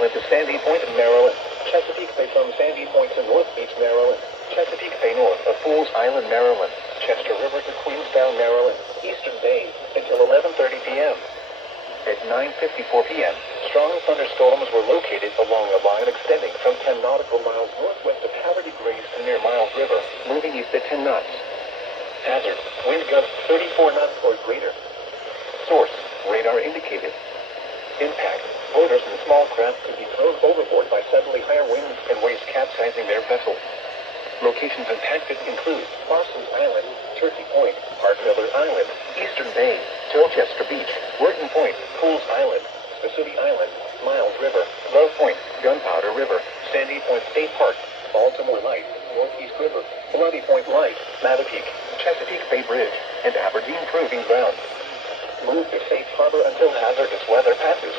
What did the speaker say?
Island to Sandy Point in Maryland. Chesapeake Bay from Sandy Point to North Beach, Maryland. Chesapeake Bay north of Fools Island, Maryland. Chester River to Queenstown, Maryland. Eastern Bay until 11:30 p.m. At 9:54 p.m., strong thunderstorms were located along a line extending from 10 nautical miles northwest of Haverty Grace to near Miles River, moving east at 10 knots. Hazard, wind gusts 34 knots or greater. Source, radar indicated. Impact, boaters and small craft could be thrown overboard by suddenly higher winds and waves capsizing their vessel. Locations impacted include Parsons Island, Turkey Point, Park Miller Island, Eastern Bay, Tilchester Beach, Wharton Point, Pools Island, Spassuti Island, Miles River, Love Point, Gunpowder River, Sandy Point State Park, Baltimore Light, Northeast River, Bloody Point Light, Mattapique, Chesapeake Bay Bridge, and Aberdeen Proving Ground. Move to safe harbor until hazardous weather passes.